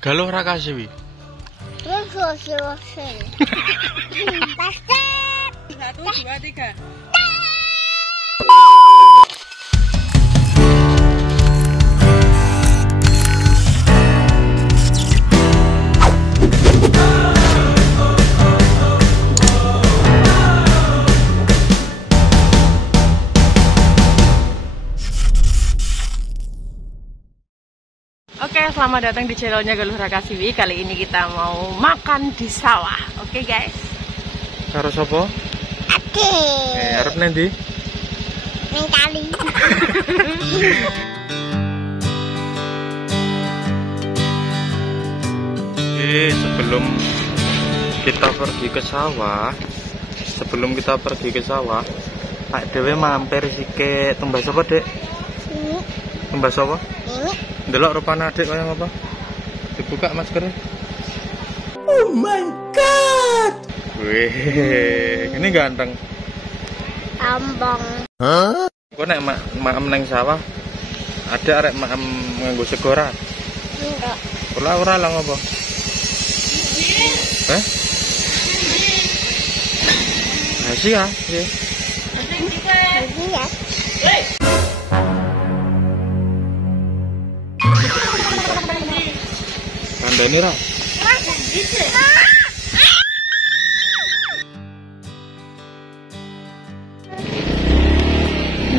Galuh ra kasih wi. Pasti. 1, 2, 3. Oke, selamat datang di channelnya Galuh Rakasiwi. Kali ini kita mau makan di sawah. Oke guys. Karo sapa? Oke. Arep nendi? Neng kali. Sebelum kita pergi ke sawah, Pak Dewe mampir sike tembas apa, Dek? Ini. Tembas apa? Ini. Delok rupane adik kaya apa? Dibuka maskernya. Oh my god. Wih, ini ganteng. Ambang. Kok nek maem neng sawah, ada arek maem nganggo segora. Enggak. Ora lah ngopo? Masih ya? Ini ya. Kandani ra?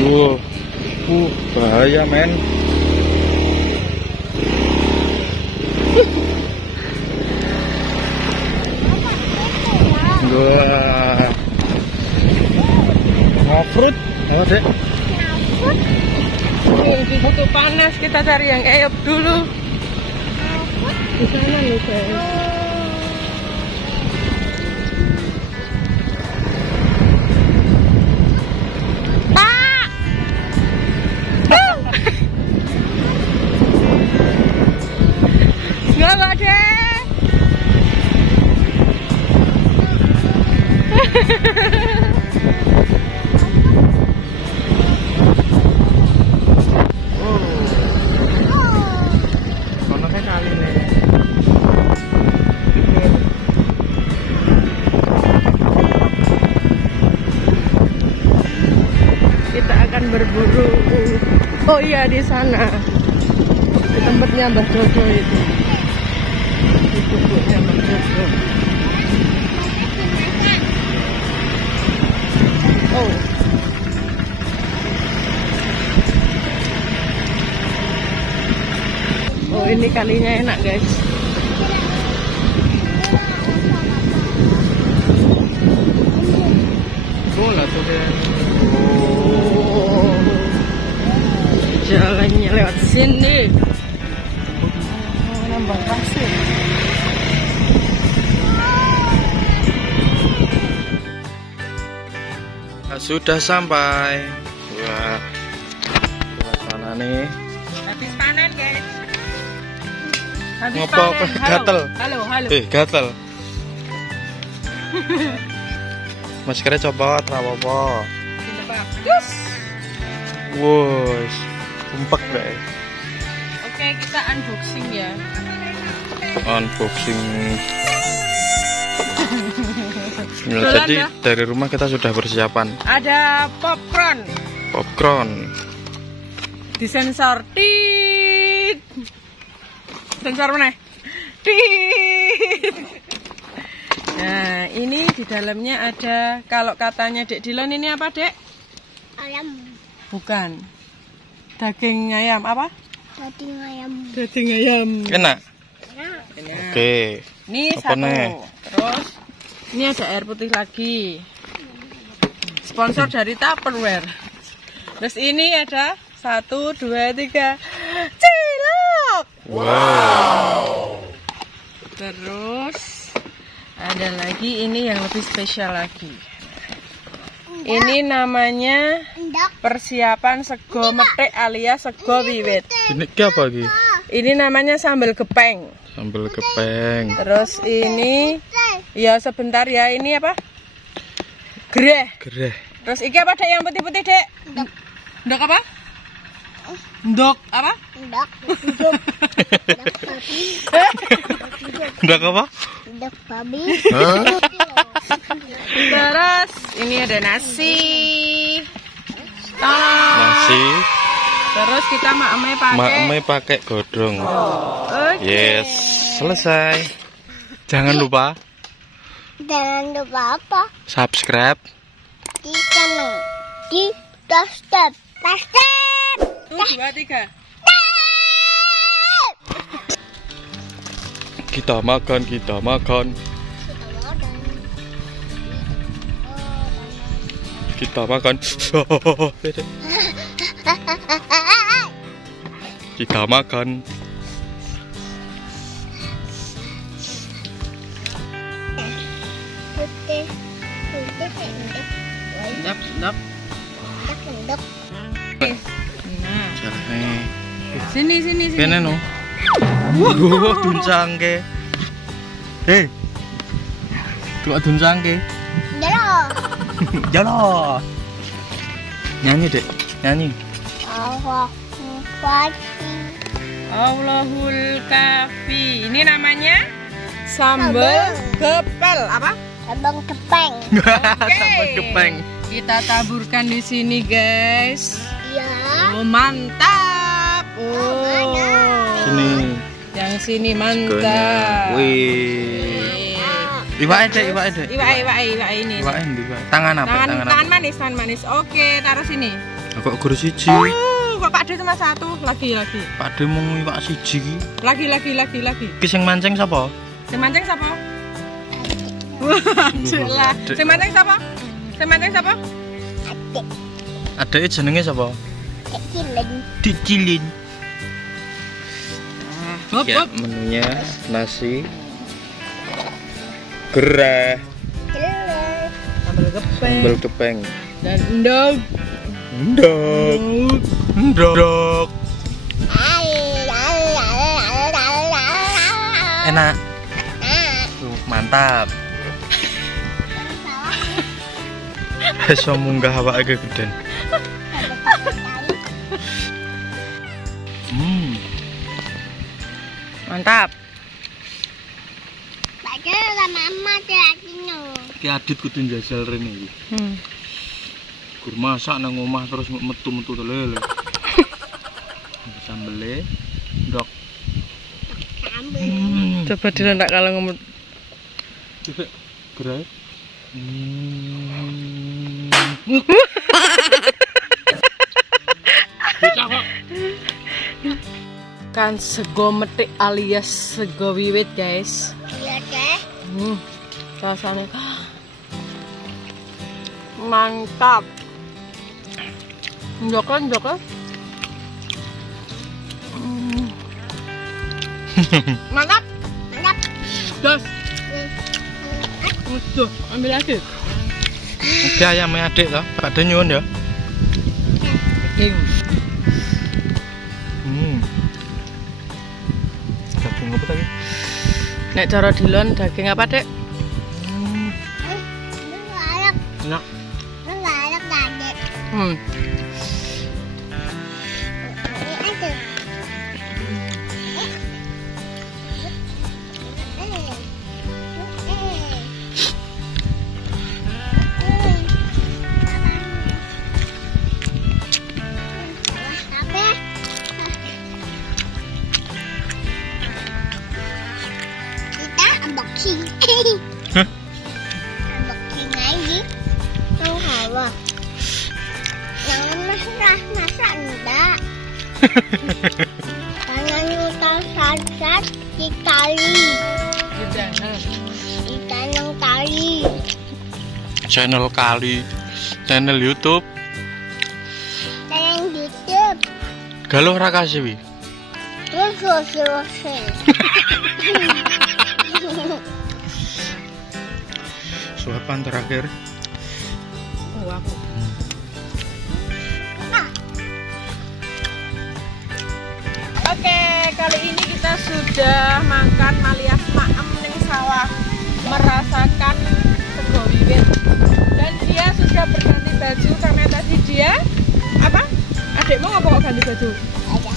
Wow, bahaya men. Wah, ngofrut, apa Dek? Buku panas, kita cari yang eyop dulu. Di sana nih guys. Nggak ada. Kono kan kali nih. Kita akan berburu. Oh iya, di sana. Di tempatnya Mbah Dodo itu. Di bubuknya Mbah Dodo. Oh. Oh, ini kalinya enak, guys. Bola tuh deh. Oh. Jalannya lewat sini. Oh, nambah pasir. Sudah sampai. Wah, suasana nih. Habis panen, guys. Habis Ngopo panen. gatel? Halo. Gatel. Maskernya copot, ra apa-apa. Yes. Wos, tumpek deh. Oke, kita unboxing ya. Unboxing. Nah, Jualan jadi ya? dari rumah kita sudah persiapan. Ada popcorn. Disensor. Tit. Sensor mana? Tit. Nah, ini di dalamnya ada, kalau katanya Dek Dilon ini apa, Dek? Ayam. Bukan. Daging ayam apa? Daging ayam. Daging ayam. Enak. Nah. Oke. Ini Apa satu. nih? Terus ini ada air putih lagi. Sponsor dari Tupperware. Terus ini ada 1, 2, 3 cilok. Wow. Terus ada lagi ini yang lebih spesial lagi. Ini namanya Enggak. persiapan sego metik alias sego wiwit. Ini apa lagi? Ini namanya sambal gepeng. Sambal gepeng. Terus ini ya sebentar ya, ini apa? Gereh. Gereh. Terus iki apa, Dek, yang putih-putih, Dek? Ndok apa? Ndok apa? Ndok. Ndok. Ndok babi. Udah apa? Ndok babi. Terus ini ada nasi. Nasi. Terus kita makme pakai godong. Oke. Yes, selesai. Jangan lupa Jangan lupa apa? subscribe. Di channel. Di subscribe. Subscribe. 1, 2, 3. Kita makan. Kita makan. Kita makan. Putih. Putih ndok. Ndok, ndok. Ndok. Nah, Carane. sini. Kene no. Wow, duncangke. Hei. Tuh duncangke. Ndok. Jalo. Nyanyi, Dek. Nyanyi. Allahul Kafi. Ini namanya sambal gepel. Apa? Sambal gepeng. Sambal gepeng. Kita taburkan di sini, guys. Iya. Oh, mantap. Oh. Sini. Yang sini mantap. Wih. Iwake, Dek. Iwak ini. Iwake ndi, Pak? Tangan apa? Tangan manis. Oke, taruh sini. Kok guru siji? Kok Pak De cuma satu? Lagi. Pak De mung iwak siji ki. Lagi. Ki sing mancing sapa? Sing mancing sapa? Wah, jelas. Sing mancing sapa? Adik. Adeke jenenge sapa? Kecilin. Dicilin. Hop, Ya, hop. menunya nasi, gereh, Jelas. Sambal gepeng sambal gepeng, dan endog. Ndok. Enak. Mantap. Iso munggah awake geden. Mantap. Padahal sama mama jelasin. Ki Adit kudu njajal rene iki. Gur masak nang omah terus metu-metu lele. Sambele, ndok. Coba direndak kalau ngomong. Coba gerak. Kan sego metik alias sego wiwit, guys. Iya deh. Rasanya mantap. Ndok. Mantap. Mantap. Dos. Tuh, ambil lagi. Iki ayame Adik toh, Pak De nyuwun ya. Daging apa tadi? Nek cara Dilon daging apa, Dek? Enak. Ngalak gadek. Unboxing. Hah? Unboxing lagi. Tahu hawa. Jangan masak enggak. Jangan nyutar saat di tali. Di tanam tali. Channel YouTube. Tanam YouTube. Galuh ra kasih wi. Terus. Suapan terakhir. Oh, aku. Oke, kali ini kita sudah makan alias maem ning sawah, merasakan sego wiwit. Dan dia sudah berganti baju karena tadi dia apa? Ada Dek mau ngapa kok ganti baju? Ada.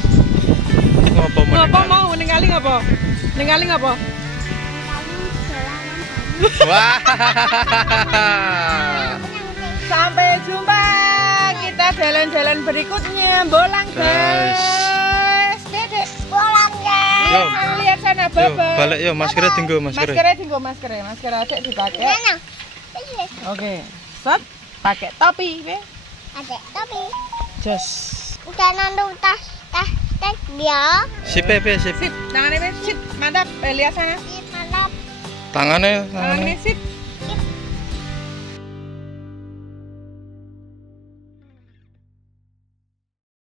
Ngopo Ngapa mau ning kali ngapa? Ning kali ngapa? Wah. Sampai jumpa. Kita jalan-jalan berikutnya. Bolang guys. Dedek Bolang guys. Yo. lihat sana Yo, baba. balik yo, maskernya tinggal maskernya. Maskernya tinggal maskernya. Masker adek dipakai. Mana? Oke. Set. Pakai topi, be. Ada tapi Jos. udah nandung tas dia. Sip, sip. Sip, tangannya be. Sip, mantap. Lihat sana. Di mana? Tangannya, Tangannya sip.